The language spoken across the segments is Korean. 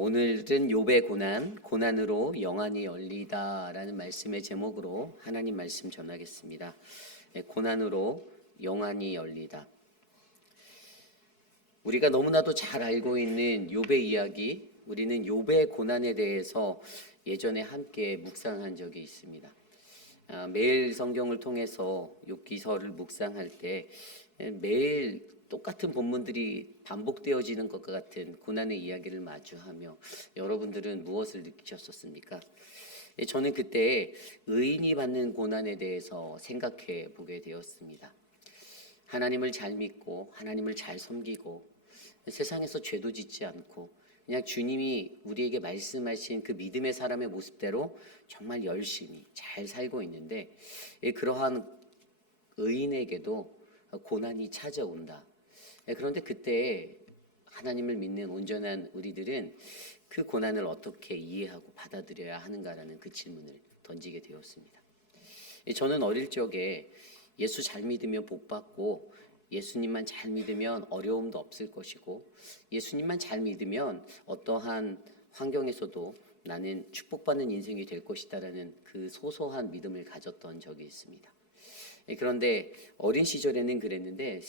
오늘은 욥의 고난으로 영안이 열리다라는 말씀의 제목으로 하나님 말씀 전하겠습니다. 고난으로 영안이 열리다. 우리가 너무나도 잘 알고 있는 욥의 이야기, 우리는 욥의 고난에 대해서 예전에 함께 묵상한 적이 있습니다. 매일 성경을 통해서 욥기서를 묵상할 때 매일 똑같은 본문들이 반복되어지는 것과 같은 고난의 이야기를 마주하며 여러분들은 무엇을 느끼셨습니까? 저는 그때 의인이 받는 고난에 대해서 생각해 보게 되었습니다. 하나님을 잘 믿고 하나님을 잘 섬기고 세상에서 죄도 짓지 않고 그냥 주님이 우리에게 말씀하신 그 믿음의 사람의 모습대로 정말 열심히 잘 살고 있는데, 그러한 의인에게도 고난이 찾아온다. 그런데 그때 하나님을 믿는 온전한 우리들은 그 고난을 어떻게 이해하고 받아들여야 하는가라는 그 질문을 던지게 되었습니다. 저는 어릴 적에 예수 잘 믿으면 복 받고 예수님만 잘 믿으면 어려움도 없을 것이고 예수님만 잘 믿으면 어떠한 환경에서도 나는 축복받는 인생이 될 것이다라는 그 소소한 믿음을 가졌던 적이 있습니다. 그런데 어린 시절에는 그랬는데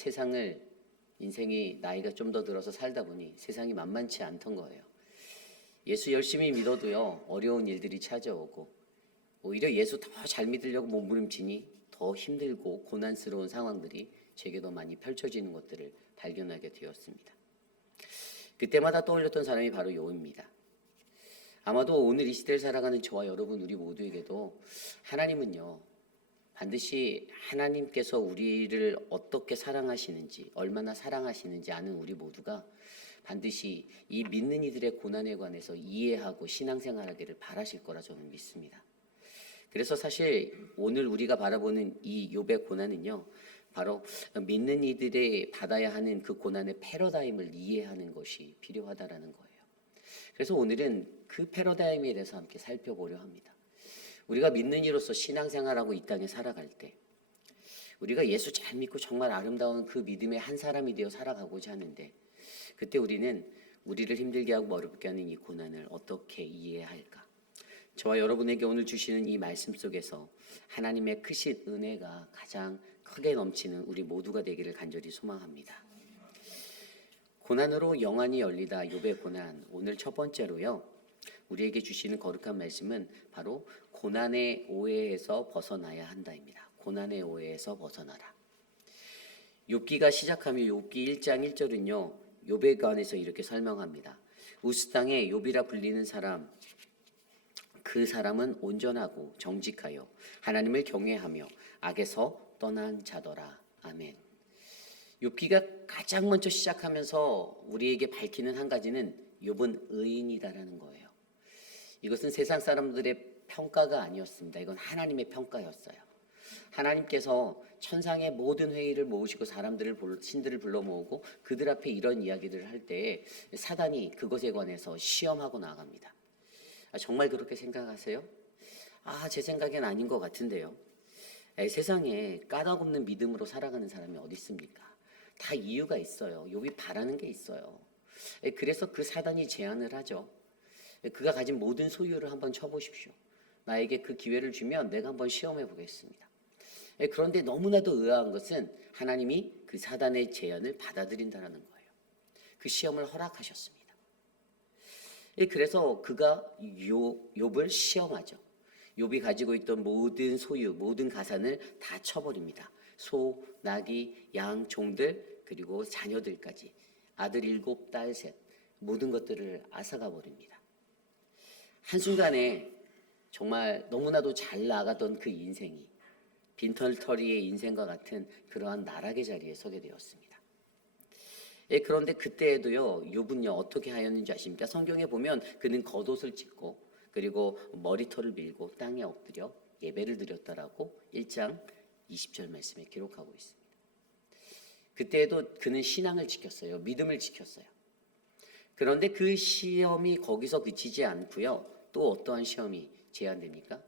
인생이 나이가 좀 더 들어서 살다 보니 세상이 만만치 않던 거예요. 예수 열심히 믿어도요, 어려운 일들이 찾아오고 오히려 예수 더 잘 믿으려고 몸부림치니 더 힘들고 고난스러운 상황들이 제게도 많이 펼쳐지는 것들을 발견하게 되었습니다. 그때마다 떠올렸던 사람이 바로 욥입니다. 아마도 오늘 이 시대를 살아가는 저와 여러분 우리 모두에게도 하나님은요, 반드시 하나님께서 우리를 어떻게 사랑하시는지, 얼마나 사랑하시는지 아는 우리 모두가 반드시 이 믿는 이들의 고난에 관해서 이해하고 신앙생활하기를 바라실 거라 저는 믿습니다. 그래서 사실 오늘 우리가 바라보는 이 욥의 고난은요, 바로 믿는 이들이 받아야 하는 그 고난의 패러다임을 이해하는 것이 필요하다라는 거예요. 그래서 오늘은 그 패러다임에 대해서 함께 살펴보려 합니다. 우리가 믿는 이로서 신앙생활하고 이 땅에 살아갈 때 우리가 예수 잘 믿고 정말 아름다운 그 믿음의 한 사람이 되어 살아가고자 하는데, 그때 우리는 우리를 힘들게 하고 어렵게 하는 이 고난을 어떻게 이해할까? 저와 여러분에게 오늘 주시는 이 말씀 속에서 하나님의 크신 은혜가 가장 크게 넘치는 우리 모두가 되기를 간절히 소망합니다. 고난으로 영안이 열리다. 욥의 고난. 오늘 첫 번째로요, 우리에게 주시는 거룩한 말씀은 바로 고난의 오해에서 벗어나야 한다입니다. 고난의 오해에서 벗어나라. 욥기가 시작하며 욥기 1장 1절은요, 욥에 관해서 이렇게 설명합니다. 우스 땅에 욥이라 불리는 사람, 그 사람은 온전하고 정직하여 하나님을 경외하며 악에서 떠난 자더라. 아멘. 욥기가 가장 먼저 시작하면서 우리에게 밝히는 한 가지는 욥은 의인이다라는 거예요. 이것은 세상 사람들의 평가가 아니었습니다. 이건 하나님의 평가였어요. 하나님께서 천상의 모든 회의를 모으시고 신들을 불러 모으고 그들 앞에 이런 이야기를 할 때 사단이 그것에 관해서 시험하고 나갑니다. 정말 그렇게 생각하세요? 제 생각엔 아닌 것 같은데요. 세상에 까닭없는 믿음으로 살아가는 사람이 어디 있습니까? 다 이유가 있어요. 욥이 바라는 게 있어요. 그래서 그 사단이 제안을 하죠. 그가 가진 모든 소유를 한번 쳐보십시오. 나에게 그 기회를 주면 내가 한번 시험해 보겠습니다. 그런데 너무나도 의아한 것은 하나님이 그 사단의 제안을 받아들인다는 거예요. 그 시험을 허락하셨습니다. 그래서 그가 욥을 시험하죠. 욥이 가지고 있던 모든 소유, 모든 가산을 다 쳐버립니다. 소, 나귀, 양, 종들, 그리고 자녀들까지 아들 7, 딸 3, 모든 것들을 앗아가 버립니다. 한순간에 정말 너무나도 잘 나가던 그 인생이 빈털터리의 인생과 같은 그러한 나락의 자리에 서게 되었습니다. 그런데 그때에도요, 욥은요 어떻게 하였는지 아십니까? 성경에 보면 그는 겉옷을 찢고 그리고 머리털을 밀고 땅에 엎드려 예배를 드렸다라고 1장 20절 말씀에 기록하고 있습니다. 그때에도 그는 신앙을 지켰어요. 믿음을 지켰어요. 그런데 그 시험이 거기서 그치지 않고요, 또 어떠한 시험이 제한됩니까?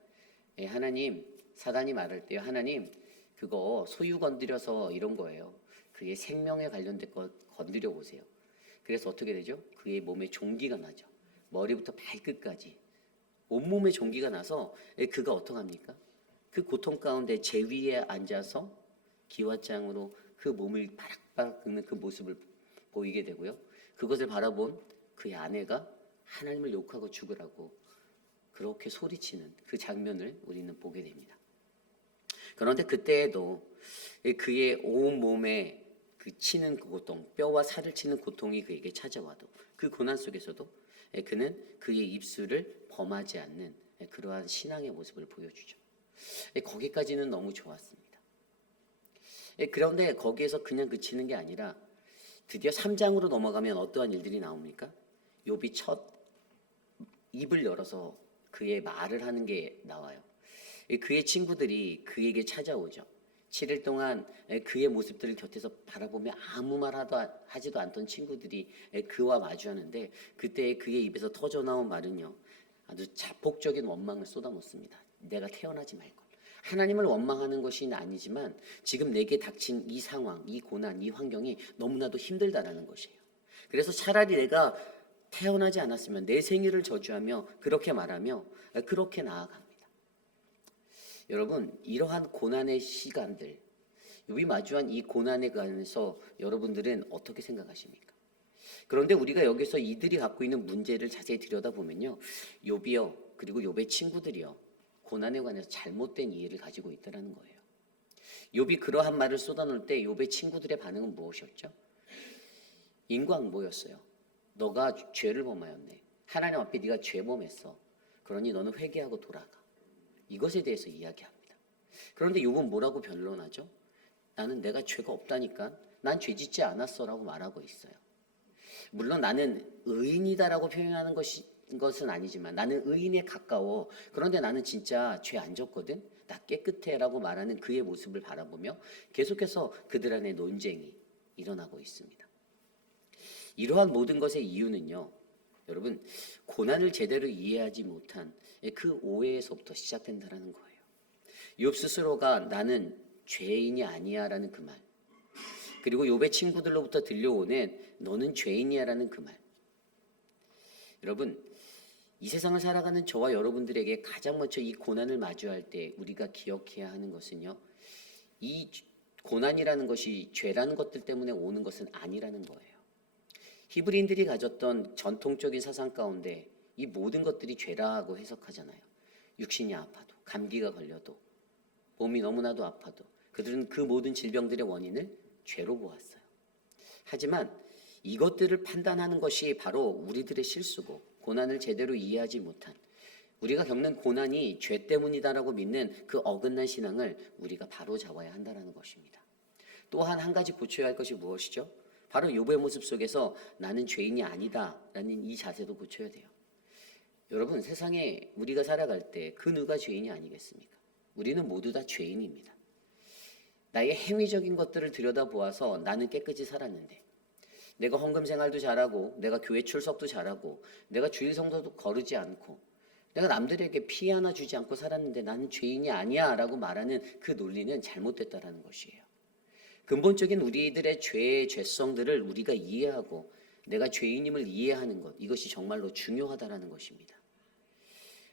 하나님, 사단이 말할 때요, 하나님 그거 소유 건드려서 이런 거예요. 그게 생명에 관련된 것 건드려 보세요. 그래서 어떻게 되죠? 그의 몸에 종기가 나죠. 머리부터 발끝까지 온몸에 종기가 나서 그가 어떡합니까? 그 고통 가운데 제 위에 앉아서 기왓장으로 그 몸을 바락바락 긁는 그 모습을 보이게 되고요. 그것을 바라본 그의 아내가 하나님을 욕하고 죽으라고 그렇게 소리치는 그 장면을 우리는 보게 됩니다. 그런데 그때에도 그의 온 몸에 그 치는 고통, 뼈와 살을 치는 고통이 그에게 찾아와도 그 고난 속에서도 그는 그의 입술을 범하지 않는 그러한 신앙의 모습을 보여주죠. 거기까지는 너무 좋았습니다. 그런데 거기에서 그냥 그치는 게 아니라 드디어 3장으로 넘어가면 어떠한 일들이 나옵니까? 욥이 첫 입을 열어서 그의 말을 하는 게 나와요. 그의 친구들이 그에게 찾아오죠. 7일 동안 그의 모습들을 곁에서 바라보며 아무 말 하지도 않던 친구들이 그와 마주하는데 그때 그의 입에서 터져나온 말은요. 아주 자폭적인 원망을 쏟아놓습니다. 내가 태어나지 말걸. 하나님을 원망하는 것이 아니지만 지금 내게 닥친 이 상황, 이 고난, 이 환경이 너무나도 힘들다라는 것이에요. 그래서 차라리 내가 태어나지 않았으면 내 생일을 저주하며 그렇게 말하며 그렇게 나아갑니다. 여러분, 이러한 고난의 시간들, 욥이 마주한 이 고난에 관해서 여러분들은 어떻게 생각하십니까? 그런데 우리가 여기서 이들이 갖고 있는 문제를 자세히 들여다보면요, 욥이요, 그리고 욥의 친구들이요, 고난에 관해서 잘못된 이해를 가지고 있다는 거예요. 욥이 그러한 말을 쏟아놓을 때 욥의 친구들의 반응은 무엇이었죠? 인과응보였어요. 너가 죄를 범하였네. 하나님 앞에 네가 죄범했어. 그러니 너는 회개하고 돌아가. 이것에 대해서 이야기합니다. 그런데 욥은 뭐라고 변론하죠? 나는 내가 죄가 없다니까. 난 죄 짓지 않았어라고 말하고 있어요. 물론 나는 의인이다라고 표현하는 것은 아니지만 나는 의인에 가까워. 그런데 나는 진짜 죄 안 졌거든. 나 깨끗해라고 말하는 그의 모습을 바라보며 계속해서 그들 안에 논쟁이 일어나고 있습니다. 이러한 모든 것의 이유는요, 여러분, 고난을 제대로 이해하지 못한 그 오해에서부터 시작된다는 거예요. 욥 스스로가 나는 죄인이 아니야라는 그 말, 그리고 욥의 친구들로부터 들려오는 너는 죄인이야라는 그 말. 여러분, 이 세상을 살아가는 저와 여러분들에게 가장 먼저 이 고난을 마주할 때 우리가 기억해야 하는 것은요, 이 고난이라는 것이 죄라는 것들 때문에 오는 것은 아니라는 거예요. 히브리인들이 가졌던 전통적인 사상 가운데 이 모든 것들이 죄라고 해석하잖아요. 육신이 아파도, 감기가 걸려도, 몸이 너무나도 아파도 그들은 그 모든 질병들의 원인을 죄로 보았어요. 하지만 이것들을 판단하는 것이 바로 우리들의 실수고 고난을 제대로 이해하지 못한 우리가 겪는 고난이 죄 때문이다라고 믿는 그 어긋난 신앙을 우리가 바로 잡아야 한다는 것입니다. 또한 한 가지 고쳐야 할 것이 무엇이죠? 바로 욥의 모습 속에서 나는 죄인이 아니다라는 이 자세도 고쳐야 돼요. 여러분, 세상에 우리가 살아갈 때 그 누가 죄인이 아니겠습니까? 우리는 모두 다 죄인입니다. 나의 행위적인 것들을 들여다보아서 나는 깨끗이 살았는데 내가 헌금 생활도 잘하고 내가 교회 출석도 잘하고 내가 주일 성도도 거르지 않고 내가 남들에게 피해 하나 주지 않고 살았는데 나는 죄인이 아니야 라고 말하는 그 논리는 잘못됐다라는 것이에요. 근본적인 우리들의 죄의 죄성들을 우리가 이해하고 내가 죄인임을 이해하는 것, 이것이 정말로 중요하다라는 것입니다.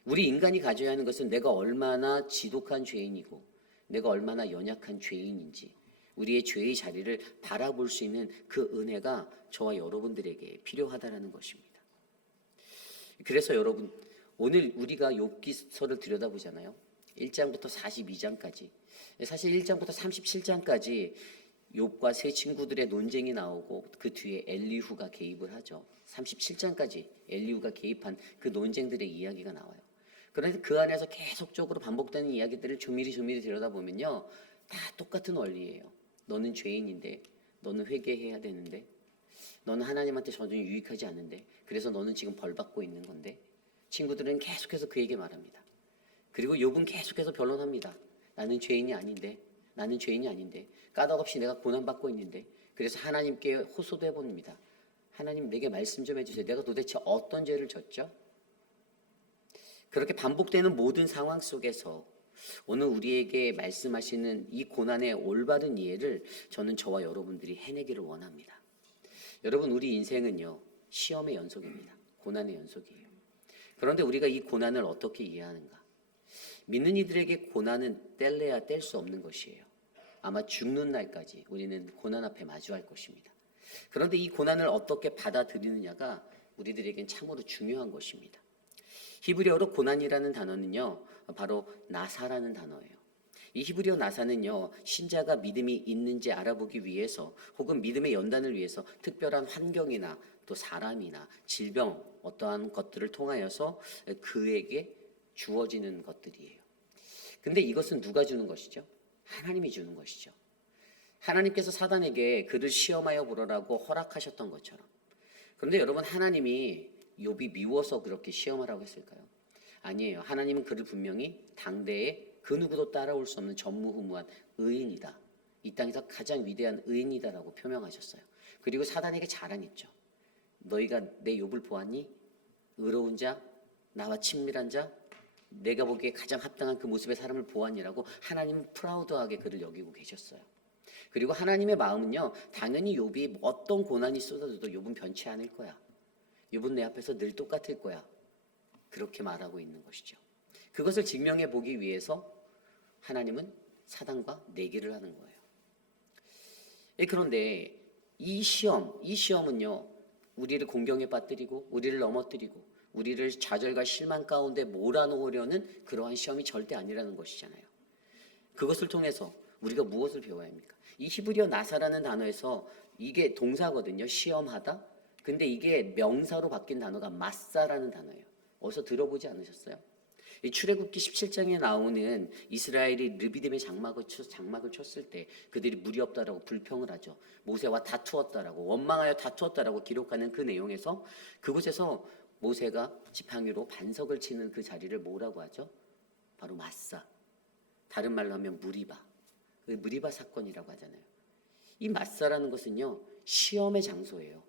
우리 인간이 가져야 하는 것은 내가 얼마나 지독한 죄인이고 내가 얼마나 연약한 죄인인지 우리의 죄의 자리를 바라볼 수 있는 그 은혜가 저와 여러분들에게 필요하다라는 것입니다. 그래서 여러분, 오늘 우리가 욥기서를 들여다보잖아요. 1장부터 42장까지. 사실 1장부터 37장까지 욥과 세 친구들의 논쟁이 나오고 그 뒤에 엘리후가 개입을 하죠. 37장까지 엘리후가 개입한 그 논쟁들의 이야기가 나와요. 그런데 그 안에서 계속적으로 반복되는 이야기들을 조미리 들여다보면요, 다 똑같은 원리예요. 너는 죄인인데, 너는 회개해야 되는데, 너는 하나님한테 전혀 유익하지 않는데, 그래서 너는 지금 벌 받고 있는 건데, 친구들은 계속해서 그에게 말합니다. 그리고 욥은 계속해서 변론합니다. 나는 죄인이 아닌데, 나는 죄인이 아닌데, 까닭없이 내가 고난받고 있는데, 그래서 하나님께 호소도 해봅니다. 하나님, 내게 말씀 좀 해주세요. 내가 도대체 어떤 죄를 졌죠? 그렇게 반복되는 모든 상황 속에서 오늘 우리에게 말씀하시는 이 고난의 올바른 이해를 저는 저와 여러분들이 해내기를 원합니다. 여러분, 우리 인생은요, 시험의 연속입니다. 고난의 연속이에요. 그런데 우리가 이 고난을 어떻게 이해하는가? 믿는 이들에게 고난은 뗄래야 뗄 수 없는 것이에요. 아마 죽는 날까지 우리는 고난 앞에 마주할 것입니다. 그런데 이 고난을 어떻게 받아들이느냐가 우리들에겐 참으로 중요한 것입니다. 히브리어로 고난이라는 단어는요, 바로 나사라는 단어예요. 이 히브리어 나사는요, 신자가 믿음이 있는지 알아보기 위해서 혹은 믿음의 연단을 위해서 특별한 환경이나 또 사람이나 질병, 어떠한 것들을 통하여서 그에게 주어지는 것들이에요. 근데 이것은 누가 주는 것이죠? 하나님이 주는 것이죠. 하나님께서 사단에게 그를 시험하여 보라고 허락하셨던 것처럼. 그런데 여러분, 하나님이 욥이 미워서 그렇게 시험하라고 했을까요? 아니에요. 하나님은 그를 분명히 당대에 그 누구도 따라올 수 없는 전무후무한 의인이다. 이 땅에서 가장 위대한 의인이다라고 표명하셨어요. 그리고 사단에게 자랑했죠. 너희가 내 욥을 보았니? 의로운 자, 나와 친밀한 자, 내가 보기에 가장 합당한 그 모습의 사람을 보았니라고 하나님은 프라우드하게 그를 여기고 계셨어요. 그리고 하나님의 마음은요, 당연히 욥이 어떤 고난이 쏟아져도 욥은 변치 않을 거야. 욥은 내 앞에서 늘 똑같을 거야. 그렇게 말하고 있는 것이죠. 그것을 증명해 보기 위해서 하나님은 사단과 내기를 하는 거예요. 그런데 이 시험은요, 우리를 공경에 빠뜨리고 우리를 넘어뜨리고 우리를 좌절과 실망 가운데 몰아넣으려는 그러한 시험이 절대 아니라는 것이잖아요. 그것을 통해서 우리가 무엇을 배워야 합니까? 이 히브리어 나사라는 단어에서 이게 동사거든요. 시험하다. 근데 이게 명사로 바뀐 단어가 마사라는 단어예요. 어디서 들어보지 않으셨어요? 이 출애굽기 17장에 나오는 이스라엘이 르비딤의 장막을 쳤을 때 그들이 물이 없다라고 불평을 하죠. 모세와 다투었다라고, 원망하여 다투었다라고 기록하는 그 내용에서 그곳에서 모세가 지팡이로 반석을 치는 그 자리를 뭐라고 하죠? 바로 마사. 다른 말로 하면 무리바. 그 무리바 사건이라고 하잖아요. 이 마사라는 것은요, 시험의 장소예요.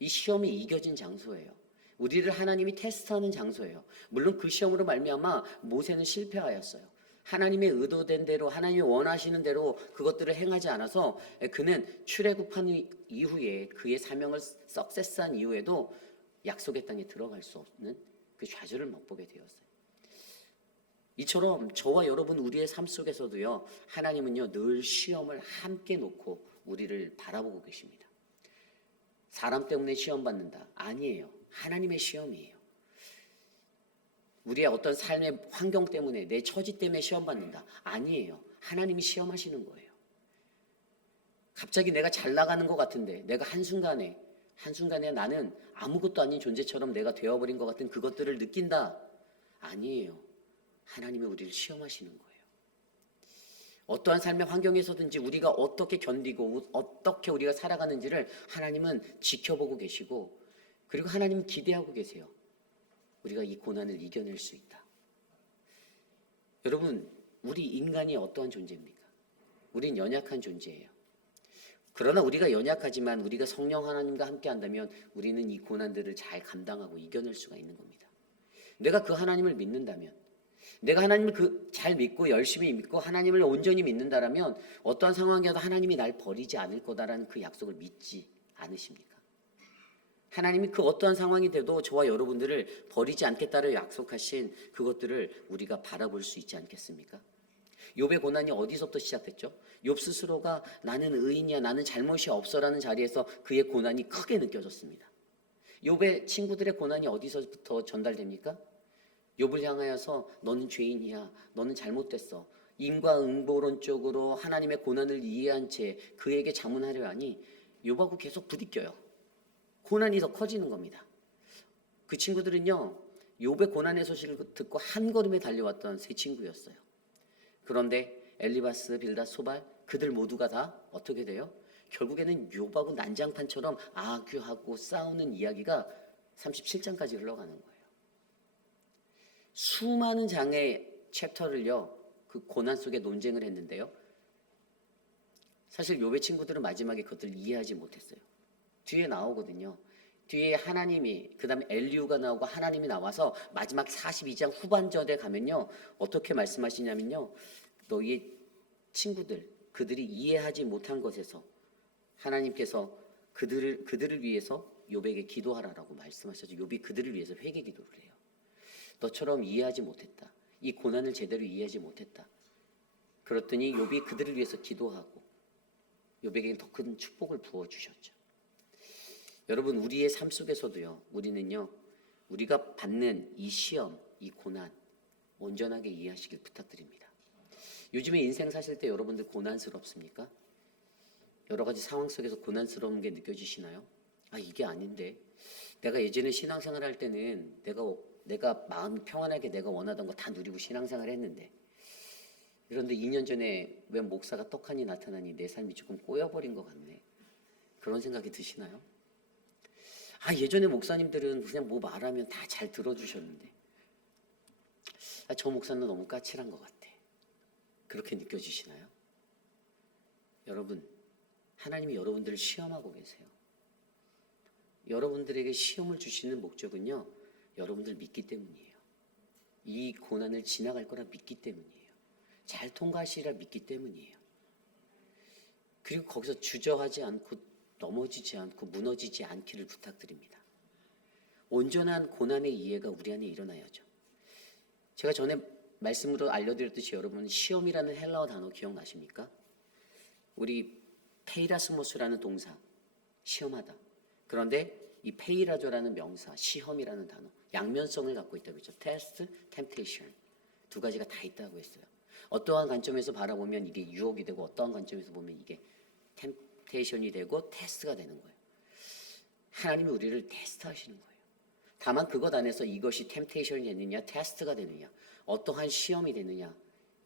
이 시험이 이겨진 장소예요. 우리를 하나님이 테스트하는 장소예요. 물론 그 시험으로 말미암아 모세는 실패하였어요. 하나님의 의도된 대로, 하나님이 원하시는 대로 그것들을 행하지 않아서 그는 출애굽한 이후에 그의 사명을 석세스한 이후에도 약속의 땅에 들어갈 수 없는 그 좌절을 맛보게 되었어요. 이처럼 저와 여러분 우리의 삶 속에서도요, 하나님은요 늘 시험을 함께 놓고 우리를 바라보고 계십니다. 사람 때문에 시험 받는다? 아니에요. 하나님의 시험이에요. 우리의 어떤 삶의 환경 때문에, 내 처지 때문에 시험 받는다? 아니에요. 하나님이 시험하시는 거예요. 갑자기 내가 잘 나가는 것 같은데, 내가 한순간에 나는 아무것도 아닌 존재처럼 내가 되어버린 것 같은 그것들을 느낀다? 아니에요. 하나님이 우리를 시험하시는 거예요. 어떠한 삶의 환경에서든지 우리가 어떻게 견디고 어떻게 우리가 살아가는지를 하나님은 지켜보고 계시고, 그리고 하나님은 기대하고 계세요. 우리가 이 고난을 이겨낼 수 있다. 여러분, 우리 인간이 어떠한 존재입니까? 우린 연약한 존재예요. 그러나 우리가 연약하지만 우리가 성령 하나님과 함께 한다면 우리는 이 고난들을 잘 감당하고 이겨낼 수가 있는 겁니다. 내가 그 하나님을 믿는다면, 내가 하나님을 잘 믿고 열심히 믿고 하나님을 온전히 믿는다라면 어떠한 상황이어도 하나님이 날 버리지 않을 거다라는 그 약속을 믿지 않으십니까? 하나님이 그 어떠한 상황이 돼도 저와 여러분들을 버리지 않겠다를 약속하신 그것들을 우리가 바라볼 수 있지 않겠습니까? 욥의 고난이 어디서부터 시작됐죠? 욥 스스로가 나는 의인이야, 나는 잘못이 없어라는 자리에서 그의 고난이 크게 느껴졌습니다. 욥의 친구들의 고난이 어디서부터 전달됩니까? 욥을 향하여서 너는 죄인이야, 너는 잘못됐어. 인과응보론적으로 하나님의 고난을 이해한 채 그에게 자문하려 하니 욥하고 계속 부딪혀요. 고난이 더 커지는 겁니다. 그 친구들은요, 욥의 고난의 소식을 듣고 한 걸음에 달려왔던 세 친구였어요. 그런데 엘리바스, 빌닷, 소발 그들 모두가 다 어떻게 돼요? 결국에는 욥하고 난장판처럼 아귀하고 싸우는 이야기가 37장까지 흘러가는 거예요. 수많은 장의 챕터를요, 그 고난 속에 논쟁을 했는데요. 사실 욥의 친구들은 마지막에 그것들을 이해하지 못했어요. 뒤에 나오거든요. 뒤에 하나님이, 그 다음에 엘리후가 나오고 하나님이 나와서 마지막 42장 후반절에 가면요, 어떻게 말씀하시냐면요, 너희의 친구들, 그들이 이해하지 못한 것에서 하나님께서 그들을 위해서 욥에게 기도하라라고 말씀하셨죠. 욥이 그들을 위해서 회개 기도를 해요. 너처럼 이해하지 못했다. 이 고난을 제대로 이해하지 못했다. 그랬더니 욥이 그들을 위해서 기도하고 욥에게 더 큰 축복을 부어주셨죠. 여러분, 우리의 삶 속에서도요, 우리는요, 우리가 받는 이 시험, 이 고난 온전하게 이해하시길 부탁드립니다. 요즘에 인생 사실 때 여러분들 고난스럽습니까? 여러 가지 상황 속에서 고난스러운 게 느껴지시나요? 아, 이게 아닌데. 내가 예전에 신앙생활 할 때는 내가 마음 평안하게 내가 원하던 거 다 누리고 신앙생활 했는데, 그런데 2년 전에 왜 목사가 떡하니 나타나니 내 삶이 조금 꼬여버린 것 같네. 그런 생각이 드시나요? 아, 예전에 목사님들은 그냥 뭐 말하면 다 잘 들어주셨는데, 아, 저 목사는 너무 까칠한 것 같아. 그렇게 느껴지시나요? 여러분, 하나님이 여러분들을 시험하고 계세요. 여러분들에게 시험을 주시는 목적은요, 여러분들 믿기 때문이에요. 이 고난을 지나갈 거라 믿기 때문이에요. 잘 통과하시리라 믿기 때문이에요. 그리고 거기서 주저하지 않고 넘어지지 않고 무너지지 않기를 부탁드립니다. 온전한 고난의 이해가 우리 안에 일어나야죠. 제가 전에 말씀으로 알려드렸듯이 여러분, 시험이라는 헬라어 단어 기억나십니까? 우리 페이라스모스라는 동사, 시험하다. 그런데 이 페이라조라는 명사, 시험이라는 단어, 양면성을 갖고 있다고 했죠. 테스트, 템테이션. 두 가지가 다 있다고 했어요. 어떠한 관점에서 바라보면 이게 유혹이 되고 어떠한 관점에서 보면 이게 템테이션이 되고 테스트가 되는 거예요. 하나님이 우리를 테스트하시는 거예요. 다만 그것 안에서 이것이 템테이션이 되느냐, 테스트가 되느냐, 어떠한 시험이 되느냐,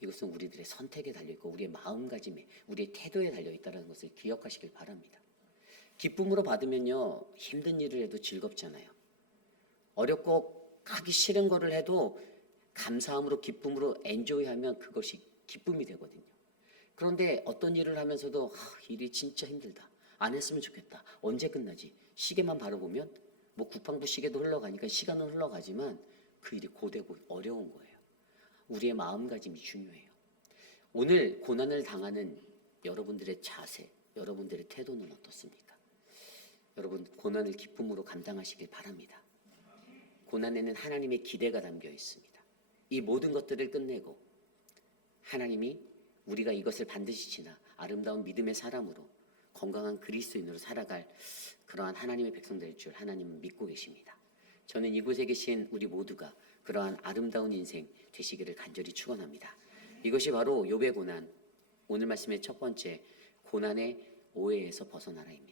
이것은 우리들의 선택에 달려있고 우리의 마음가짐에, 우리의 태도에 달려있다는 것을 기억하시길 바랍니다. 기쁨으로 받으면요, 힘든 일을 해도 즐겁잖아요. 어렵고 하기 싫은 거를 해도 감사함으로 기쁨으로 엔조이하면 그것이 기쁨이 되거든요. 그런데 어떤 일을 하면서도 일이 진짜 힘들다. 안 했으면 좋겠다. 언제 끝나지? 시계만 바라보면 뭐 국방부 시계도 흘러가니까 시간은 흘러가지만 그 일이 고되고 어려운 거예요. 우리의 마음가짐이 중요해요. 오늘 고난을 당하는 여러분들의 자세, 여러분들의 태도는 어떻습니까? 여러분, 고난을 기쁨으로 감당하시길 바랍니다. 고난에는 하나님의 기대가 담겨 있습니다. 이 모든 것들을 끝내고 하나님이 우리가 이것을 반드시 지나 아름다운 믿음의 사람으로 건강한 그리스도인으로 살아갈 그러한 하나님의 백성 될 줄 하나님은 믿고 계십니다. 저는 이곳에 계신 우리 모두가 그러한 아름다운 인생 되시기를 간절히 축원합니다. 이것이 바로 욥의 고난, 오늘 말씀의 첫 번째 고난의 오해에서 벗어나라입니다.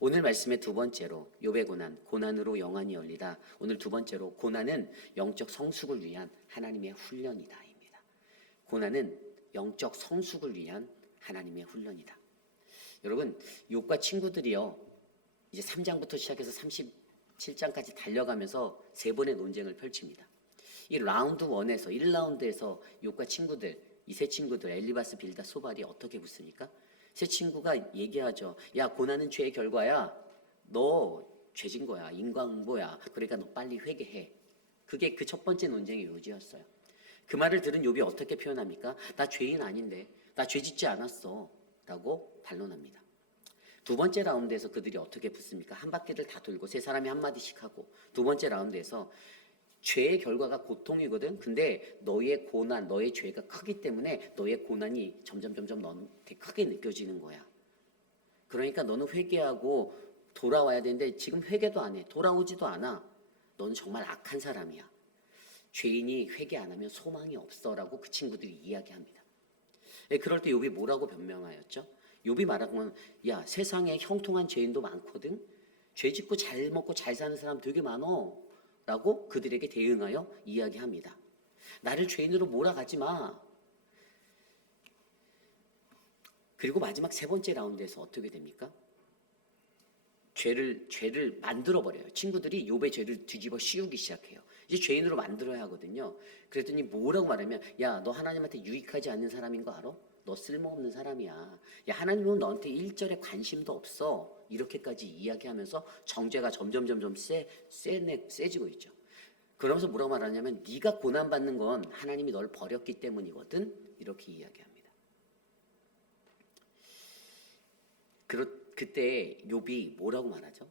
오늘 말씀의 두 번째로 욥의 고난, 고난으로 영안이 열리다. 오늘 두 번째로 고난은 영적 성숙을 위한 하나님의 훈련이다입니다. 고난은 영적 성숙을 위한 하나님의 훈련이다. 여러분, 욥과 친구들이요, 이제 3장부터 시작해서 37장까지 달려가면서 세 번의 논쟁을 펼칩니다. 이 라운드 1에서 1라운드에서 욥과 친구들, 이 세 친구들 엘리바스, 빌닷, 소발이 어떻게 붙습니까? 세 친구가 얘기하죠. 야, 고난은 죄의 결과야. 너 죄진 거야. 인과응보야. 그러니까 너 빨리 회개해. 그게 그 첫 번째 논쟁의 요지였어요. 그 말을 들은 욥이 어떻게 표현합니까? 나 죄인 아닌데. 나 죄 짓지 않았어. 라고 반론합니다. 두 번째 라운드에서 그들이 어떻게 붙습니까? 한 바퀴를 다 돌고 세 사람이 한마디씩 하고 두 번째 라운드에서 죄의 결과가 고통이거든. 근데 너의 고난, 너의 죄가 크기 때문에 너의 고난이 점점 너한테 크게 느껴지는 거야. 그러니까 너는 회개하고 돌아와야 되는데 지금 회개도 안 해. 돌아오지도 않아. 너는 정말 악한 사람이야. 죄인이 회개 안 하면 소망이 없어라고 그 친구들이 이야기합니다. 그럴 때 욥이 뭐라고 변명하였죠? 욥이 말한 건, 야, 세상에 형통한 죄인도 많거든. 죄 짓고 잘 먹고 잘 사는 사람 되게 많어. 라고 그들에게 대응하여 이야기합니다. 나를 죄인으로 몰아가지 마. 그리고 마지막 세 번째 라운드에서 어떻게 됩니까? 죄를 만들어버려요. 친구들이 욥의 죄를 뒤집어 씌우기 시작해요. 이제 죄인으로 만들어야 하거든요. 그랬더니 뭐라고 말하면, 야, 너 하나님한테 유익하지 않는 사람인 거 알아? 너 쓸모없는 사람이야. 야, 하나님은 너한테 일절에 관심도 없어. 이렇게까지 이야기하면서 정죄가 점점 세지고 있죠. 그러면서 뭐라고 말하냐면, 네가 고난받는 건 하나님이 널 버렸기 때문이거든. 이렇게 이야기합니다. 그때 욥이 뭐라고 말하죠?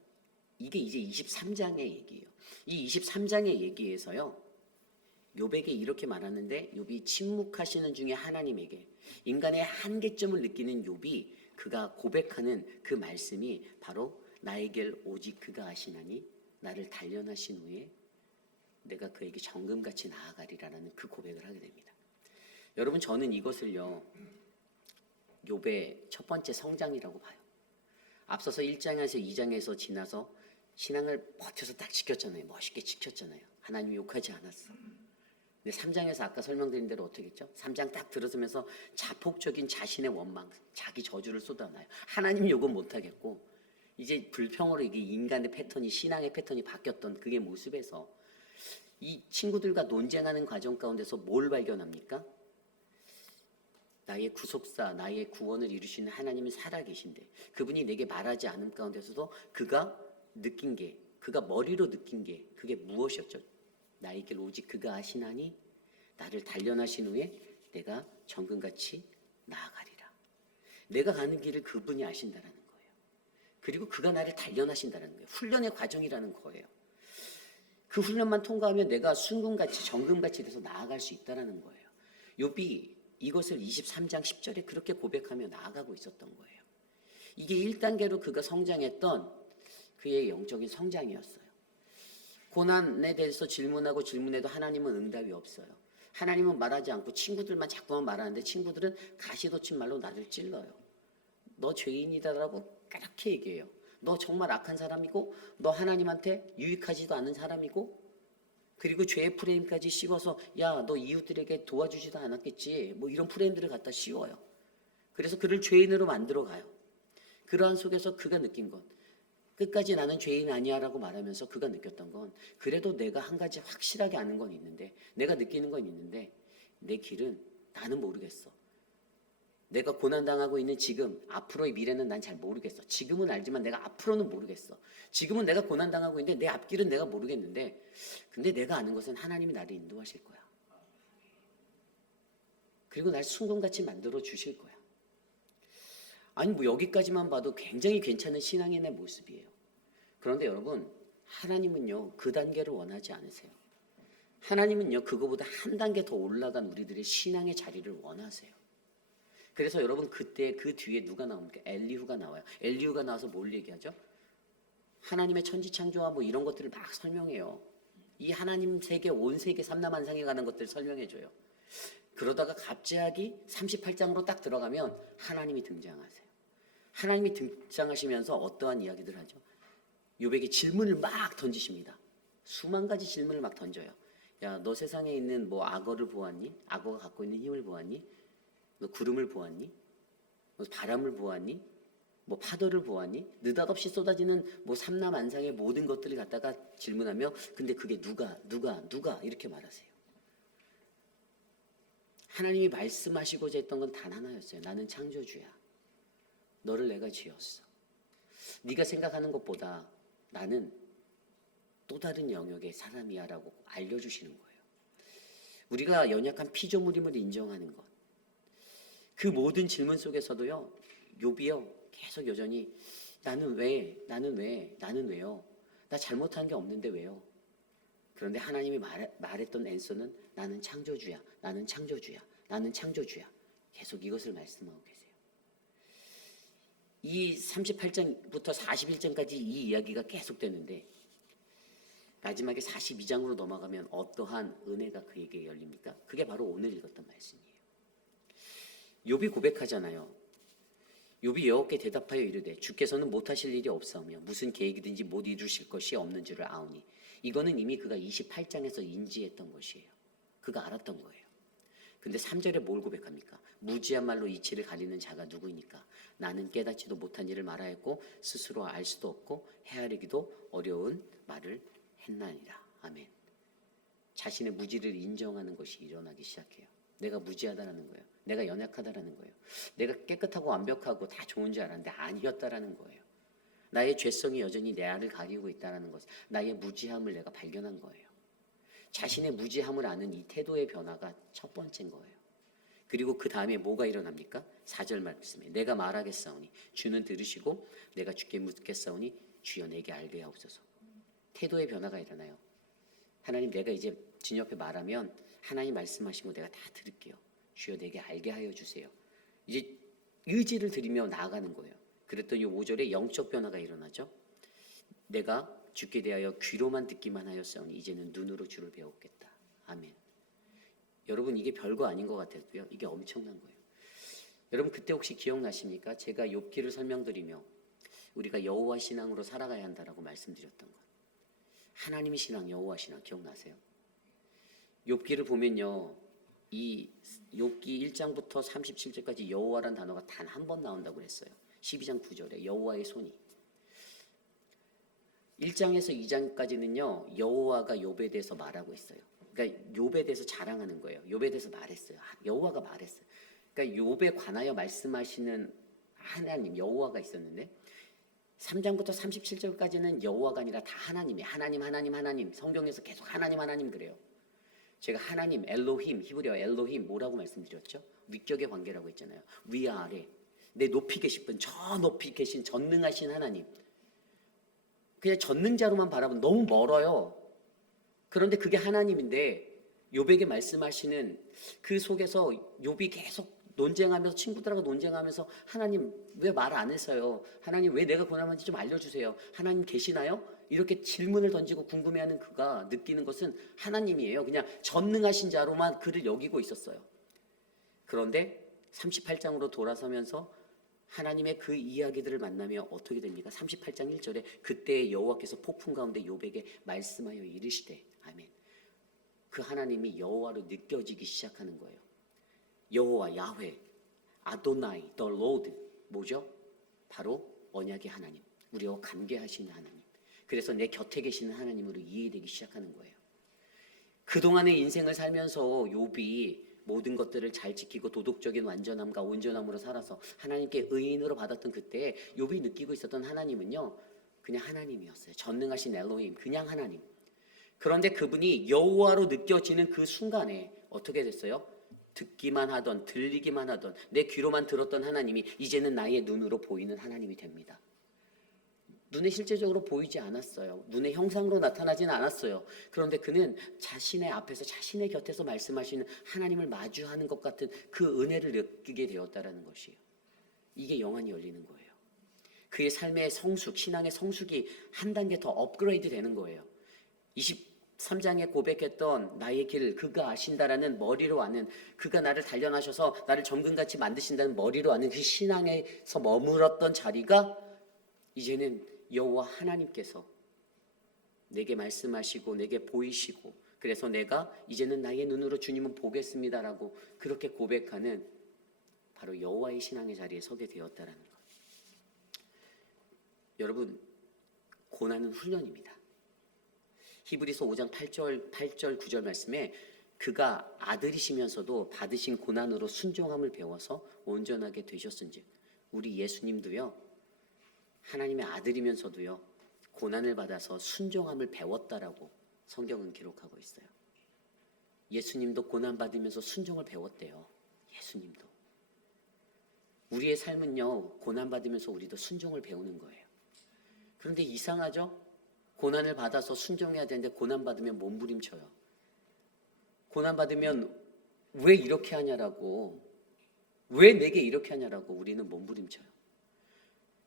이게 이제 23장의 얘기예요. 이 23장의 얘기에서요, 욥에게 이렇게 말하는데 욥이 침묵하시는 중에 하나님에게 인간의 한계점을 느끼는 욥이 그가 고백하는 그 말씀이 바로 나에게 오직 그가 아시나니 나를 단련하신 후에 내가 그에게 정금같이 나아가리라는 그 고백을 하게 됩니다. 여러분, 저는 이것을요 욥의 첫 번째 성장이라고 봐요. 앞서서 1장에서 2장에서 지나서 신앙을 버텨서 딱 지켰잖아요. 멋있게 지켰잖아요. 하나님 욕하지 않았어. 근데 3장에서 아까 설명드린 대로 어떻게 했죠? 3장 딱 들어서면서 자폭적인 자신의 원망, 자기 저주를 쏟아놔요. 하나님 욕은 못하겠고 이제 불평으로 이게 인간의 패턴이, 신앙의 패턴이 바뀌었던 그게 모습에서 이 친구들과 논쟁하는 과정 가운데서 뭘 발견합니까? 나의 구속사, 나의 구원을 이루시는 하나님이 살아계신데 그분이 내게 말하지 않음 가운데서도 그가 느낀 게, 그가 머리로 느낀 게 그게 무엇이었죠? 나의 길 오직 그가 아시나니 나를 단련하신 후에 내가 정금같이 나아가리라. 내가 가는 길을 그분이 아신다라는 거예요. 그리고 그가 나를 단련하신다는 거예요. 훈련의 과정이라는 거예요. 그 훈련만 통과하면 내가 순금같이 정금같이 돼서 나아갈 수 있다라는 거예요. 욥이 이것을 23장 10절에 그렇게 고백하며 나아가고 있었던 거예요. 이게 1단계로 그가 성장했던 그의 영적인 성장이었어요. 고난에 대해서 질문하고 질문해도 하나님은 응답이 없어요. 하나님은 말하지 않고 친구들만 자꾸만 말하는데 친구들은 가시돋친 말로 나를 찔러요. 너 죄인이다라고 그렇게 얘기해요. 너 정말 악한 사람이고 너 하나님한테 유익하지도 않은 사람이고 그리고 죄의 프레임까지 씌워서 야, 너 이웃들에게 도와주지도 않았겠지. 뭐 이런 프레임들을 갖다 씌워요. 그래서 그를 죄인으로 만들어 가요. 그러한 속에서 그가 느낀 것, 끝까지 나는 죄인 아니야 라고 말하면서 그가 느꼈던 건 그래도 내가 한 가지 확실하게 아는 건 있는데, 내가 느끼는 건 있는데 내 길은 나는 모르겠어. 내가 고난당하고 있는 지금, 앞으로의 미래는 난 잘 모르겠어. 지금은 알지만 내가 앞으로는 모르겠어. 지금은 내가 고난당하고 있는데 내 앞길은 내가 모르겠는데, 근데 내가 아는 것은 하나님이 나를 인도하실 거야. 그리고 날 순금같이 만들어 주실 거야. 아니 뭐 여기까지만 봐도 굉장히 괜찮은 신앙인의 모습이에요. 그런데 여러분, 하나님은요 그 단계를 원하지 않으세요. 하나님은요 그거보다 한 단계 더 올라간 우리들의 신앙의 자리를 원하세요. 그래서 여러분 그때 그 뒤에 누가 나옵니까? 엘리후가 나와요. 엘리후가 나와서 뭘 얘기하죠? 하나님의 천지창조와 뭐 이런 것들을 막 설명해요. 이 하나님 세계, 온 세계 삼라만상에 가는 것들을 설명해줘요. 그러다가 갑자기 38장으로 딱 들어가면 하나님이 등장하세요. 하나님이 등장하시면서 어떠한 이야기들을 하죠? 욥에게 질문을 막 던지십니다. 수만 가지 질문을 막 던져요. 야, 너 세상에 있는 뭐 악어를 보았니? 악어가 갖고 있는 힘을 보았니? 너 구름을 보았니? 너 바람을 보았니? 뭐 파도를 보았니? 느닷없이 쏟아지는 뭐 삼라만상의 모든 것들을 갖다가 질문하며 근데 그게 누가 이렇게 말하세요. 하나님이 말씀하시고자 했던 건 단 하나였어요. 나는 창조주야. 너를 내가 지었어. 네가 생각하는 것보다 나는 또 다른 영역의 사람이야 라고 알려주시는 거예요. 우리가 연약한 피조물임을 인정하는 것. 그 모든 질문 속에서도요, 욥이요 계속 여전히 나는 왜요? 나 잘못한 게 없는데 왜요? 그런데 하나님이 말했던 앤서는 나는 창조주야. 계속 이것을 말씀하고 계세요. 이 38장부터 41장까지 이 이야기가 계속되는데 마지막에 42장으로 넘어가면 어떠한 은혜가 그에게 열립니까? 그게 바로 오늘 읽었던 말씀이에요. 욥이 고백하잖아요. 욥이 여호와께 대답하여 이르되 주께서는 못하실 일이 없사오며 무슨 계획이든지 못 이루실 것이 없는 줄을 아오니. 이거는 이미 그가 28장에서 인지했던 것이에요. 그가 알았던 거예요. 근데 3절에 뭘 고백합니까? 무지한 말로 이치를 가리는 자가 누구이니까? 나는 깨닫지도 못한 일을 말하였고 스스로 알 수도 없고 헤아리기도 어려운 말을 했나니라. 아멘. 자신의 무지를 인정하는 것이 일어나기 시작해요. 내가 무지하다라는 거예요. 내가 연약하다라는 거예요. 내가 깨끗하고 완벽하고 다 좋은 줄 알았는데 아니었다라는 거예요. 나의 죄성이 여전히 내 알을 가리고 있다는 것, 나의 무지함을 내가 발견한 거예요. 자신의 무지함을 아는 이 태도의 변화가 첫 번째인 거예요. 그리고 그 다음에 뭐가 일어납니까? 4절 말씀에 내가 말하겠사오니 주는 들으시고 내가 주께 묻겠사오니 주여 내게 알게 하옵소서. 태도의 변화가 일어나요. 하나님, 내가 이제 주님 옆에 말하면 하나님 말씀하신 거 내가 다 들을게요. 주여, 내게 알게 하여 주세요. 이제 의지를 드리며 나아가는 거예요. 그랬더니 5절에 영적 변화가 일어나죠. 내가 주께 대하여 귀로만 듣기만 하였사오니 이제는 눈으로 주를 배웠겠다. 아멘. 여러분, 이게 별거 아닌 것 같았고요. 이게 엄청난 거예요. 여러분, 그때 혹시 기억나십니까? 제가 욥기를 설명드리며 우리가 여호와 신앙으로 살아가야 한다라고 말씀드렸던 것. 하나님의 신앙, 여호와 신앙 기억나세요? 욥기를 보면요, 이 욥기 1장부터 37절까지 여호와란 단어가 단 한 번 나온다고 그랬어요. 12장 9절에 여호와의 손이. 1장에서 2장까지는요, 여호와가 욥에 대해서 말하고 있어요. 그러니까 욥에 대해서 자랑하는 거예요. 욥에 대해서 말했어요. 여호와가 말했어요. 그러니까 욥에 관하여 말씀하시는 하나님, 여호와가 있었는데 3장부터 37절까지는 여호와가 아니라 다 하나님이에요. 하나님. 성경에서 계속 하나님 그래요. 제가 하나님, 엘로힘, 히브리어 엘로힘 뭐라고 말씀드렸죠? 위격의 관계라고 했잖아요. 위와 아래, 내 높이 계신 분, 저 높이 계신 전능하신 하나님. 그냥 전능자로만 바라보면 너무 멀어요. 그런데 그게 하나님인데 욥에게 말씀하시는 그 속에서 욥이 계속 논쟁하면서, 친구들하고 논쟁하면서, 하나님 왜 말 안 했어요? 하나님 왜 내가 고난한지 좀 알려주세요. 하나님 계시나요? 이렇게 질문을 던지고 궁금해하는 그가 느끼는 것은 하나님이에요. 그냥 전능하신 자로만 그를 여기고 있었어요. 그런데 38장으로 돌아서면서 하나님의 그 이야기들을 만나며 어떻게 됩니까? 38장 1절에 그때 여호와께서 폭풍 가운데 욥에게 말씀하여 이르시되, 아멘. 그 하나님이 여호와로 느껴지기 시작하는 거예요. 여호와, 야훼, 아도나이, 더 로드, 뭐죠? 바로 언약의 하나님, 우리와 관계하시는 하나님. 그래서 내 곁에 계시는 하나님으로 이해되기 시작하는 거예요. 그동안의 인생을 살면서 욥이 모든 것들을 잘 지키고 도덕적인 완전함과 온전함으로 살아서 하나님께 의인으로 받았던 그때 욥이 느끼고 있었던 하나님은요, 그냥 하나님이었어요. 전능하신 엘로힘, 그냥 하나님. 그런데 그분이 여호와로 느껴지는 그 순간에 어떻게 됐어요? 듣기만 하던, 들리기만 하던, 내 귀로만 들었던 하나님이 이제는 나의 눈으로 보이는 하나님이 됩니다. 눈에 실제적으로 보이지 않았어요. 눈의 형상으로 나타나지는 않았어요. 그런데 그는 자신의 앞에서, 자신의 곁에서 말씀하시는 하나님을 마주하는 것 같은 그 은혜를 느끼게 되었다라는 것이에요. 이게 영안이 열리는 거예요. 그의 삶의 성숙, 신앙의 성숙이 한 단계 더 업그레이드 되는 거예요. 23장에 고백했던 나의 길을 그가 아신다라는 머리로 아는, 그가 나를 단련하셔서 나를 정금같이 만드신다는 머리로 아는 그 신앙에서 머물렀던 자리가 이제는 여호와 하나님께서 내게 말씀하시고 내게 보이시고, 그래서 내가 이제는 나의 눈으로 주님을 보겠습니다라고 그렇게 고백하는 바로 여호와의 신앙의 자리에 서게 되었다라는 것. 여러분, 고난은 훈련입니다. 히브리서 5장 8절 9절 말씀에 그가 아들이시면서도 받으신 고난으로 순종함을 배워서 온전하게 되셨은즉, 우리 예수님도요, 하나님의 아들이면서도요, 고난을 받아서 순종함을 배웠다라고 성경은 기록하고 있어요. 예수님도 고난 받으면서 순종을 배웠대요. 예수님도. 우리의 삶은요, 고난 받으면서 우리도 순종을 배우는 거예요. 그런데 이상하죠? 고난을 받아서 순종해야 되는데 고난 받으면 몸부림쳐요. 고난 받으면 왜 이렇게 하냐라고, 왜 내게 이렇게 하냐라고 우리는 몸부림쳐요.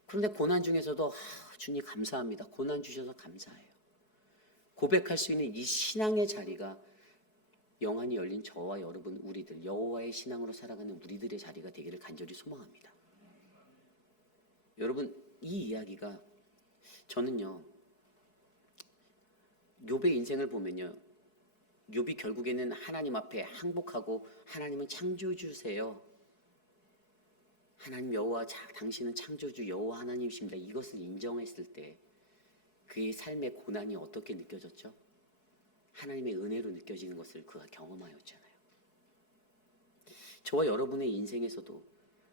그런데 고난 중에서도 주님 감사합니다. 고난 주셔서 감사해요. 고백할 수 있는 이 신앙의 자리가 영안이 열린 저와 여러분, 우리들, 여호와의 신앙으로 살아가는 우리들의 자리가 되기를 간절히 소망합니다. 여러분, 이 이야기가, 저는요, 욥의 인생을 보면요, 욥이 결국에는 하나님 앞에 항복하고 하나님은 창조주세요, 하나님 여호와, 당신은 창조주 여호와 하나님이십니다, 이것을 인정했을 때 그의 삶의 고난이 어떻게 느껴졌죠? 하나님의 은혜로 느껴지는 것을 그가 경험하였잖아요. 저와 여러분의 인생에서도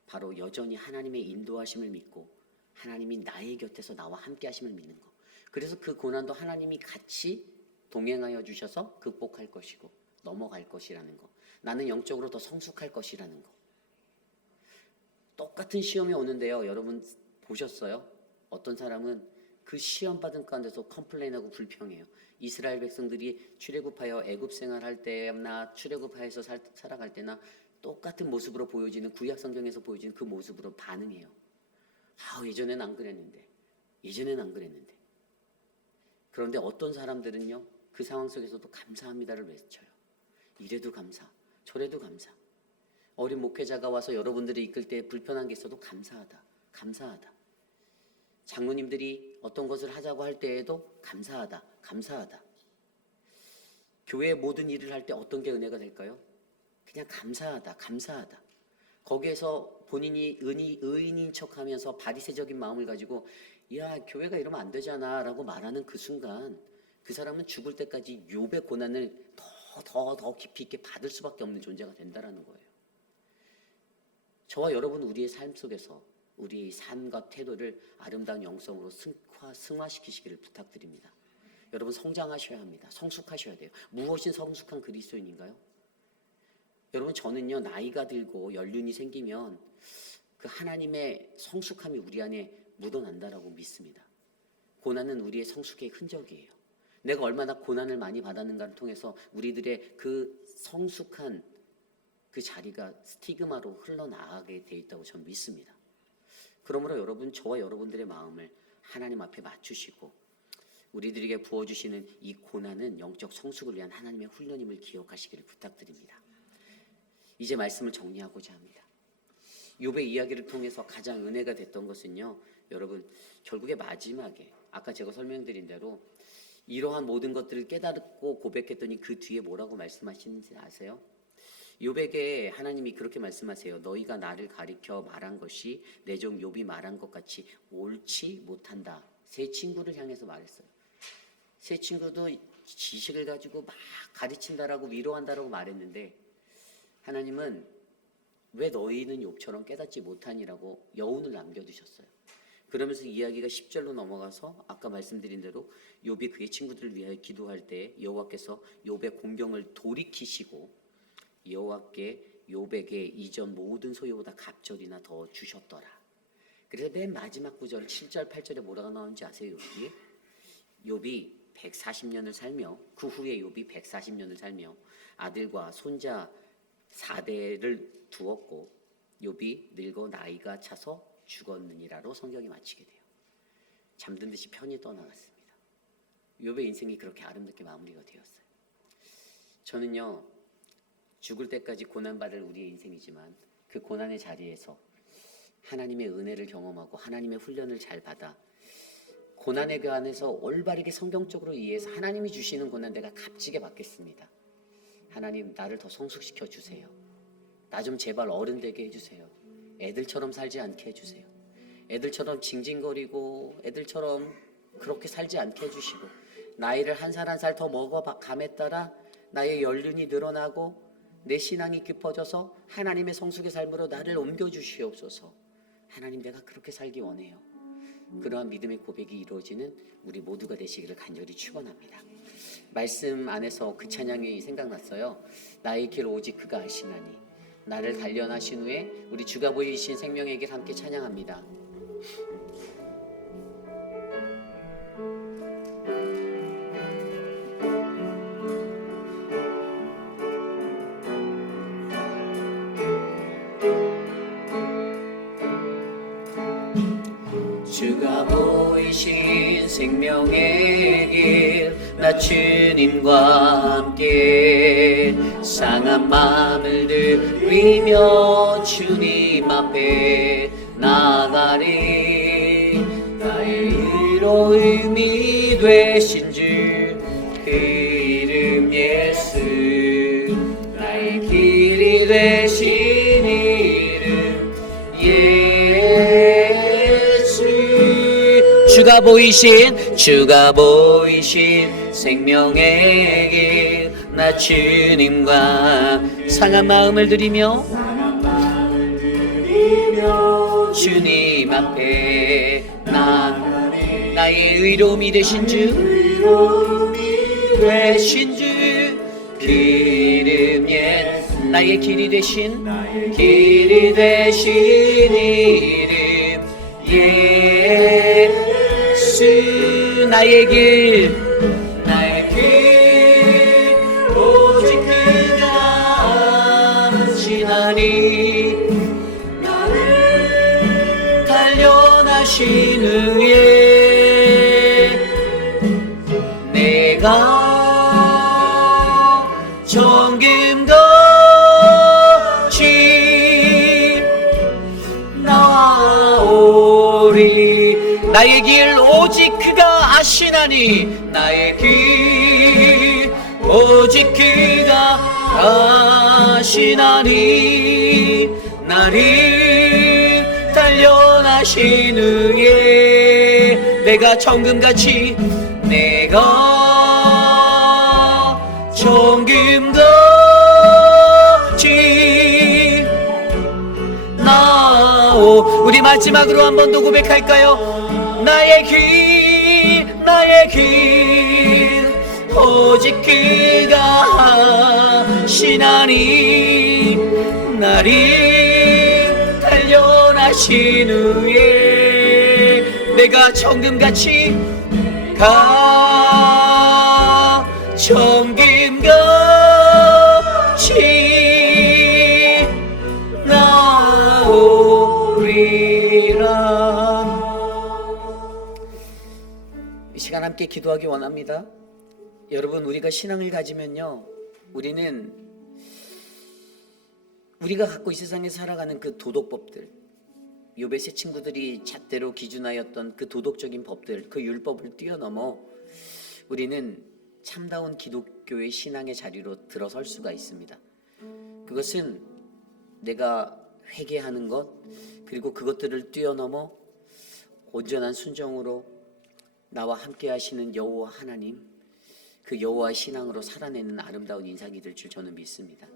바로 여전히 하나님의 인도하심을 믿고 하나님이 나의 곁에서 나와 함께 하심을 믿는 것, 그래서 그 고난도 하나님이 같이 동행하여 주셔서 극복할 것이고 넘어갈 것이라는 것, 나는 영적으로 더 성숙할 것이라는 것. 똑같은 시험이 오는데요, 여러분 보셨어요? 어떤 사람은 그 그 시험 받은 가운데서 컴플레인하고 불평해요. 이스라엘 백성들이 출애굽하여 애굽 생활할 때나 출애굽하여서 살아갈 때나 똑같은 모습으로 보여지는 구약 성경에서 보여지는 그 모습으로 반응해요. 예전엔 안 그랬는데. 그런데 어떤 사람들은요, 그 상황 속에서도 감사합니다를 외쳐요. 이래도 감사, 저래도 감사. 어린 목회자가 와서 여러분들이 이끌 때 불편한 게 있어도 감사하다. 장로님들이 어떤 것을 하자고 할 때에도 감사하다. 교회의 모든 일을 할 때 어떤 게 은혜가 될까요? 그냥 감사하다. 거기에서 본인이 의인인 척하면서 바리새적인 마음을 가지고 야, 교회가 이러면 안 되잖아 라고 말하는 그 순간 그 사람은 죽을 때까지 욥의 고난을 더 깊이 있게 받을 수밖에 없는 존재가 된다라는 거예요. 저와 여러분 우리의 삶 속에서 우리의 삶과 태도를 아름다운 영성으로 승화시키시기를 부탁드립니다. 여러분 성장하셔야 합니다. 성숙하셔야 돼요. 무엇이 성숙한 그리스도인인가요? 여러분 저는요, 나이가 들고 연륜이 생기면 그 하나님의 성숙함이 우리 안에 묻어난다라고 믿습니다. 고난은 우리의 성숙의 흔적이에요. 내가 얼마나 고난을 많이 받았는가를 통해서 우리들의 그 성숙한 그 자리가 스티그마로 흘러나가게 돼 있다고 저는 믿습니다. 그러므로 여러분, 저와 여러분들의 마음을 하나님 앞에 맞추시고 우리들에게 부어주시는 이 고난은 영적 성숙을 위한 하나님의 훈련임을 기억하시기를 부탁드립니다. 이제 말씀을 정리하고자 합니다. 욥의 이야기를 통해서 가장 은혜가 됐던 것은요, 여러분 결국에 마지막에 아까 제가 설명드린 대로 이러한 모든 것들을 깨닫고 고백했더니 그 뒤에 뭐라고 말씀하시는지 아세요? 욥에게 하나님이 그렇게 말씀하세요. 너희가 나를 가리켜 말한 것이 내 종 욥이 말한 것 같이 옳지 못한다. 세 친구를 향해서 말했어요. 세 친구도 지식을 가지고 막 가르친다라고 위로한다라고 말했는데 하나님은 왜 너희는 욥처럼 깨닫지 못하니라고 여운을 남겨두셨어요. 그러면서 이야기가 10절로 넘어가서 아까 말씀드린 대로 욥이 그의 친구들을 위하여 기도할 때 여호와께서 욥의 공경을 돌이키시고 여호와께 욥에게 이전 모든 소유보다 갑절이나 더 주셨더라. 그래서 맨 마지막 구절 7절 8절에 뭐라고 나오는지 아세요? 욥이 140년을 살며 그 후에 욥이 140년을 살며 아들과 손자 4대를 두었고 욥이 늙어 나이가 차서 죽었느니라로 성경이 마치게 돼요. 잠든 듯이 편히 떠나갔습니다. 욥의 인생이 그렇게 아름답게 마무리가 되었어요. 저는요, 죽을 때까지 고난받을 우리의 인생이지만 그 고난의 자리에서 하나님의 은혜를 경험하고 하나님의 훈련을 잘 받아 고난에 관해서 올바르게 성경적으로 이해해서 하나님이 주시는 고난 내가 값지게 받겠습니다. 하나님 나를 더 성숙시켜 주세요. 나 좀 제발 어른 되게 해주세요. 애들처럼 살지 않게 해주세요. 애들처럼 징징거리고 애들처럼 그렇게 살지 않게 해주시고 나이를 한 살 한 살 더 먹어감에 따라 나의 연륜이 늘어나고 내 신앙이 깊어져서 하나님의 성숙의 삶으로 나를 옮겨주시옵소서. 하나님 내가 그렇게 살기 원해요. 그러한 믿음의 고백이 이루어지는 우리 모두가 되시기를 간절히 축원합니다. 말씀 안에서 그 찬양이 생각났어요. 나의 길 오직 그가 아시나니 나를 단련하신 후에 우리 주가 보이신 생명의 길 함께 찬양합니다. 주가 보이신 생명의 길 나 주님과 함께 상한 마음을 들이며 주님 앞에 나가리 나의 의로움이 되신 주 그 이름 예수 나의 길이 되신 이름 예수 주가 보이신 생명의 길 나 주님과 상한 마음을 들이며 주님 앞에 나의 의로움이 되신 주 그 이름 예수 나의 길이 되신 이름 예수 나의 길 오직 그가 하시나니 나를 단련하신 후에 내가 정금같이 나오리. 나의 길 오직 그가 아시나니 나의 길 오직 그가 아시나니 나를 단련하신 후에 내가 정금같이 나오. 우리 마지막으로 한 번 더 고백할까요? 나의 길 오직 그가 하시나니 나를 단련하신 후에 내가 정금같이 정금같이 나오리라. 이 시간 함께 기도하기 원합니다. 여러분, 우리가 신앙을 가지면요, 우리가 갖고 이 세상에 살아가는 그 도덕법들, 욥의 세 친구들이 잣대로 기준하였던 그 도덕적인 법들, 그 율법을 뛰어넘어 우리는 참다운 기독교의 신앙의 자리로 들어설 수가 있습니다. 그것은 내가 회개하는 것, 그리고 그것들을 뛰어넘어 온전한 순종으로 나와 함께 하시는 여호와 하나님, 그 여호와의 신앙으로 살아내는 아름다운 인생이 될 줄 저는 믿습니다.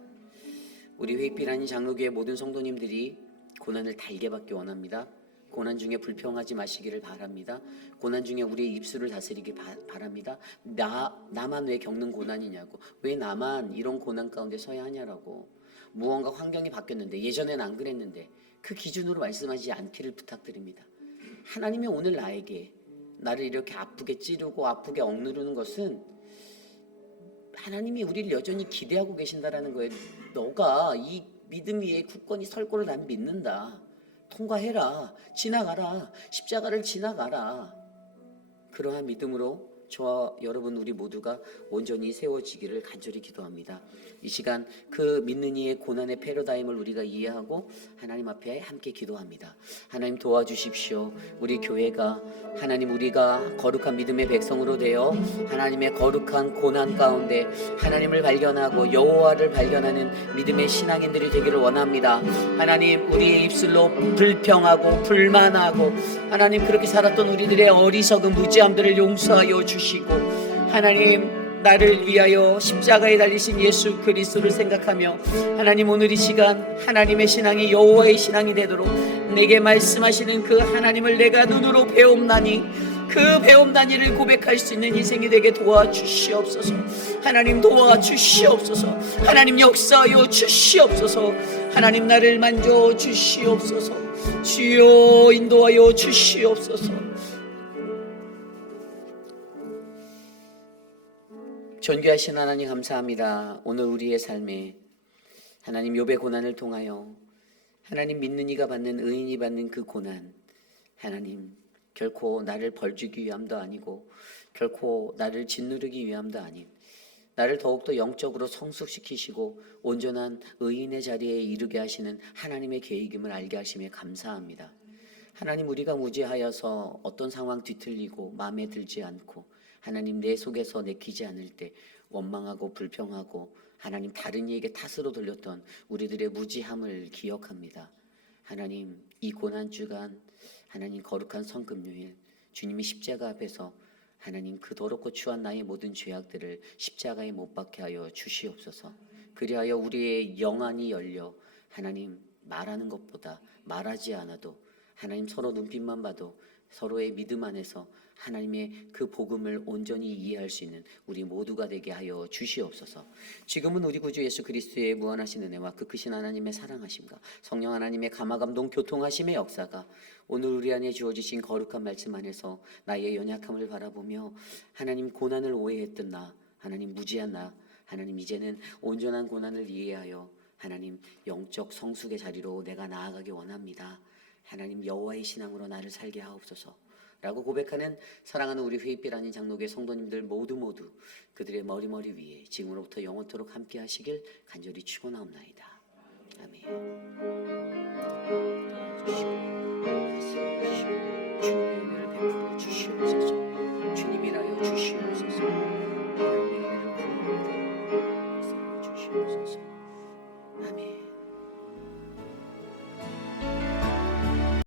우리 회익비라는 장로교회 모든 성도님들이 고난을 달게 받기 원합니다. 고난 중에 불평하지 마시기를 바랍니다. 고난 중에 우리의 입술을 다스리기 바랍니다. 나만 왜 겪는 고난이냐고, 왜 나만 이런 고난 가운데 서야 하냐라고. 무언가 환경이 바뀌었는데, 예전엔 안 그랬는데, 그 기준으로 말씀하지 않기를 부탁드립니다. 하나님이 오늘 나를 이렇게 아프게 찌르고 아프게 억누르는 것은 하나님이 우리를 여전히 기대하고 계신다라는 거예요. 너가 이 믿음 위에 굳건히 설 거를 난 믿는다. 통과해라. 지나가라. 십자가를 지나가라. 그러한 믿음으로 저와 여러분 우리 모두가 온전히 세워지기를 간절히 기도합니다. 이 시간 그 믿는 이의 고난의 패러다임을 우리가 이해하고 하나님 앞에 함께 기도합니다. 하나님 도와주십시오. 우리 교회가 하나님, 우리가 거룩한 믿음의 백성으로 되어 하나님의 거룩한 고난 가운데 하나님을 발견하고 여호와를 발견하는 믿음의 신앙인들이 되기를 원합니다. 하나님, 우리의 입술로 불평하고 불만하고 하나님, 그렇게 살았던 우리들의 어리석은 무지함들을 용서하여 주시고, 하나님, 나를 위하여 십자가에 달리신 예수 그리스도를 생각하며 하나님, 오늘 이 시간 하나님의 신앙이 여호와의 신앙이 되도록 내게 말씀하시는 그 하나님을 내가 눈으로 배움나니 그 배움나니를 고백할 수 있는 인생이 되게 도와주시옵소서. 하나님, 도와주시옵소서. 하나님, 역사하여 주시옵소서. 하나님, 나를 만져 주시옵소서. 주여, 인도하여 주시옵소서. 존귀하신 하나님, 감사합니다. 오늘 우리의 삶에 하나님, 욥의 고난을 통하여 하나님, 믿는 이가 받는, 의인이 받는 그 고난, 하나님, 결코 나를 벌주기 위함도 아니고 결코 나를 짓누르기 위함도 아닌, 나를 더욱더 영적으로 성숙시키시고 온전한 의인의 자리에 이르게 하시는 하나님의 계획임을 알게 하심에 감사합니다. 하나님, 우리가 무지하여서 어떤 상황 뒤틀리고 마음에 들지 않고 하나님, 내 속에서 내키지 않을 때 원망하고 불평하고 하나님, 다른 이에게 탓으로 돌렸던 우리들의 무지함을 기억합니다. 하나님, 이 고난 주간 하나님, 거룩한 성금요일 주님이 십자가 앞에서 하나님, 그 더럽고 추한 나의 모든 죄악들을 십자가에 못 박게 하여 주시옵소서. 그리하여 우리의 영안이 열려 하나님, 말하는 것보다 말하지 않아도 하나님, 서로 눈빛만 봐도 서로의 믿음 안에서 하나님의 그 복음을 온전히 이해할 수 있는 우리 모두가 되게 하여 주시옵소서. 지금은 우리 구주 예수 그리스도의 무한하신 은혜와 그 크신 하나님의 사랑하심과 성령 하나님의 감화감동 교통하심의 역사가 오늘 우리 안에 주어지신 거룩한 말씀 안에서 나의 연약함을 바라보며 하나님 고난을 오해했던 나, 하나님 무지한 나, 하나님 이제는 온전한 고난을 이해하여 하나님 영적 성숙의 자리로 내가 나아가기 원합니다. 하나님 여호와의 신앙으로 나를 살게 하옵소서 라고 고백하는 사랑하는 우리 회의빛 아닌 장로교회 성도님들 모두 그들의 머리 위에 지금으로부터 영원토록 함께 하시길 간절히 축원하옵나이다. 아멘.